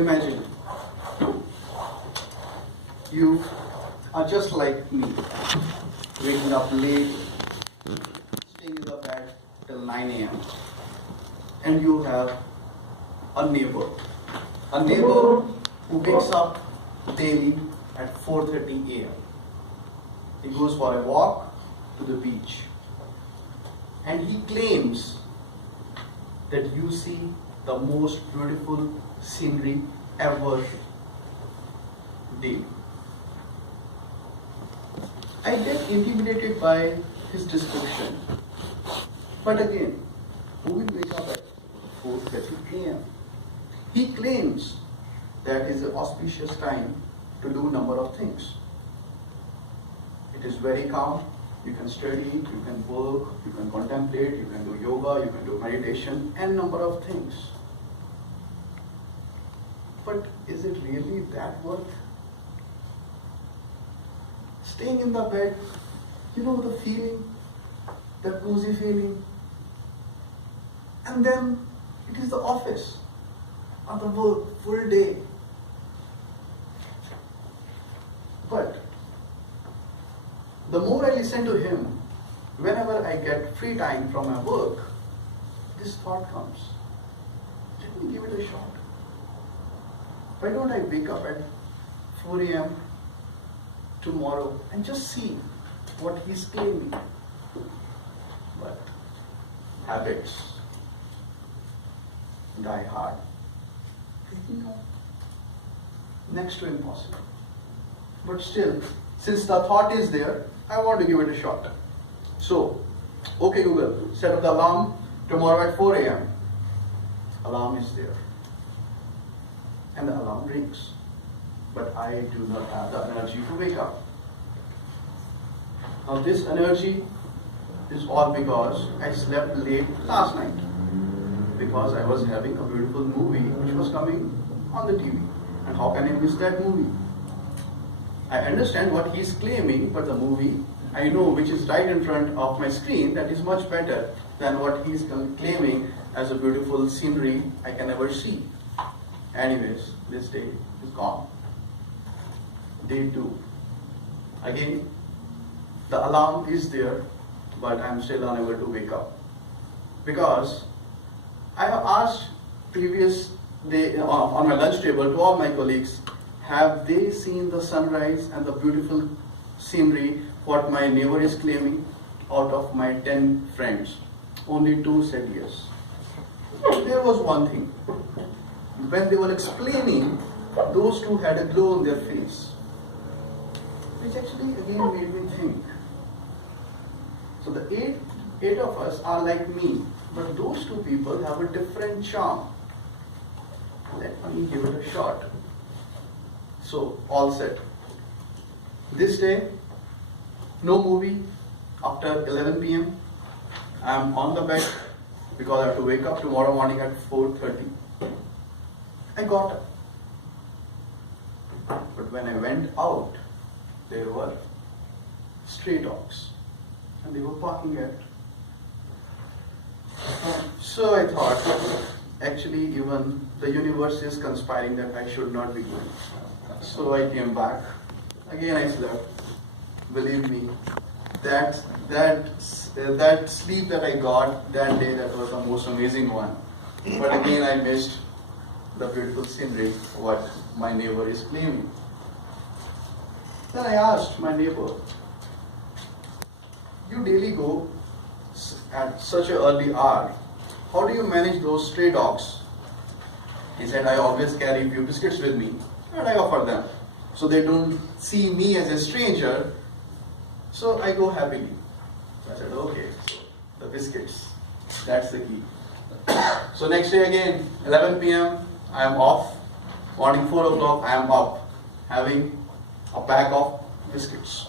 Imagine you are just like me, waking up late, staying in the bed till 9 a.m. and you have a neighbor who wakes up daily at 4:30 a.m. He goes for a walk to the beach and he claims that you see the most beautiful scenery ever daily. I get intimidated by his description. But again, who will wake up at 4:30 a.m.? He claims that is an auspicious time to do a number of things. It is very calm. You can study, you can work, you can contemplate, you can do yoga, you can do meditation, and number of things. But is it really that worth? Staying in the bed, you know the feeling, that cozy feeling. And then it is the office or the work full day. But the more I listen to him, whenever I get free time from my work, this thought comes, let me give it a shot. Why don't I wake up at 4 a.m. tomorrow and just see what he's claiming? But habits die hard. Next to impossible. But still, since the thought is there, I want to give it a shot. So, okay Google, set up the alarm tomorrow at 4 a.m. Alarm is there. And the alarm rings. But I do not have the energy to wake up. Now this energy is all because I slept late last night. Because I was having a beautiful movie which was coming on the TV. And how can I miss that movie? I understand what he's claiming, but the movie, I know which is right in front of my screen, that is much better than what he's claiming as a beautiful scenery I can ever see. Anyways, this day is gone. Day 2. Again, the alarm is there, but I'm still unable to wake up. Because I have asked previous day on my lunch table to all my colleagues, have they seen the sunrise and the beautiful scenery, what my neighbor is claiming? Out of my 10 friends, only 2 said yes. There was one thing. When they were explaining, those 2 had a glow on their face, which actually again made me think. So the 8 of us are like me, but those 2 people have a different charm. Let me give it a shot. So, all set. This day, no movie after 11 p.m. I am on the bed because I have to wake up tomorrow morning at 4:30. I got up. But when I went out, there were stray dogs and they were barking at. So I thought, actually even the universe is conspiring that I should not be going. So I came back. Again I slept. Believe me, that sleep that I got that day, that was the most amazing one. But again I missed the beautiful scenery, what my neighbor is claiming. Then I asked my neighbor, you daily go at such an early hour, how do you manage those stray dogs? He said, I always carry a few biscuits with me and I offer them. So they don't see me as a stranger, so I go happily. So I said, okay, so the biscuits, that's the key. So next day again, 11 p.m., I am off. Morning 4 o'clock, I am up, having a pack of biscuits.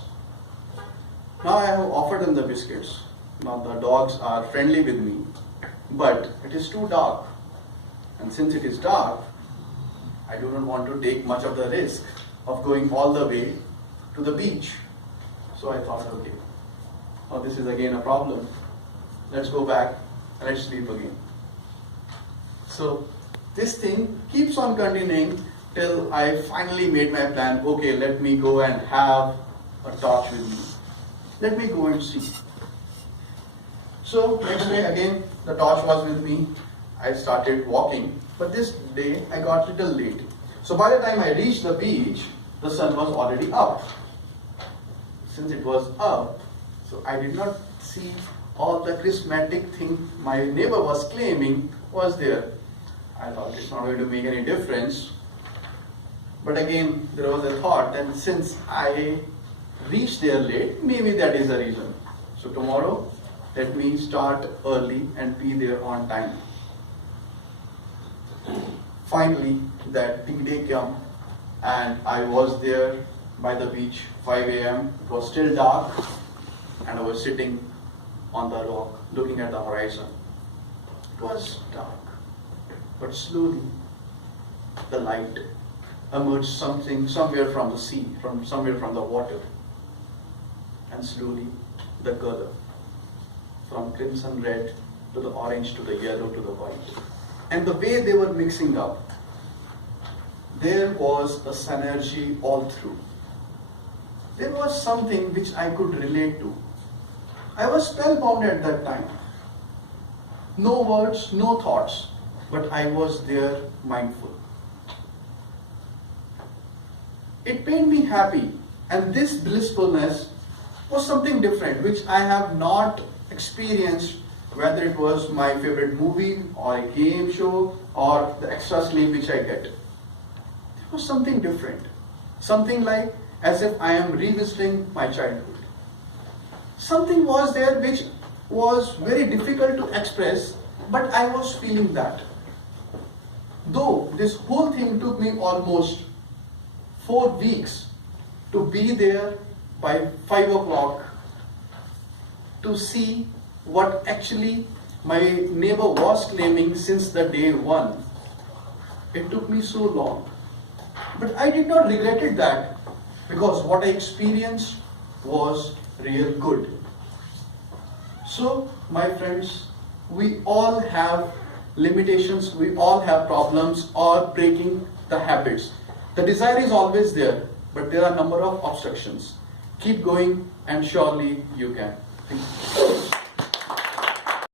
Now I have offered them the biscuits. Now the dogs are friendly with me, but it is too dark. And since it is dark, I do not want to take much of the risk of going all the way to the beach. So I thought, okay, now this is again a problem. Let's go back and let's sleep again. So this thing keeps on continuing till I finally made my plan. Okay, let me go and have a torch with me. Let me go and see. So next day again, the torch was with me. I started walking, but this day I got a little late. So by the time I reached the beach, the sun was already up. Since it was up, so I did not see all the charismatic thing my neighbor was claiming was there. I thought it's not going to make any difference. But again, there was a thought, and since I reached there late, maybe that is the reason. So tomorrow, let me start early and be there on time. Finally, that big day came, and I was there by the beach, 5 a.m. It was still dark, and I was sitting on the rock, looking at the horizon. It was dark, but slowly, the light emerged somewhere from the sea, somewhere from the water, and slowly, the color, from crimson red to the orange to the yellow to the white. And the way they were mixing up, there was a synergy all through. There was something which I could relate to. I was spellbound at that time. No words, no thoughts, but I was there mindful. It made me happy, and this blissfulness was something different which I have not experienced, whether it was my favorite movie or a game show or the extra sleep which I get. It was something different, something like as if I am revisiting my childhood. Something was there which was very difficult to express, but I was feeling that. Though this whole thing took me almost 4 weeks to be there by 5 o'clock to see what actually my neighbor was claiming since the day one. It took me so long. But I did not regret it that, because what I experienced was real good. So, my friends, we all have limitations, we all have problems or breaking the habits. The desire is always there, but there are a number of obstructions. Keep going and surely you can. Thank you.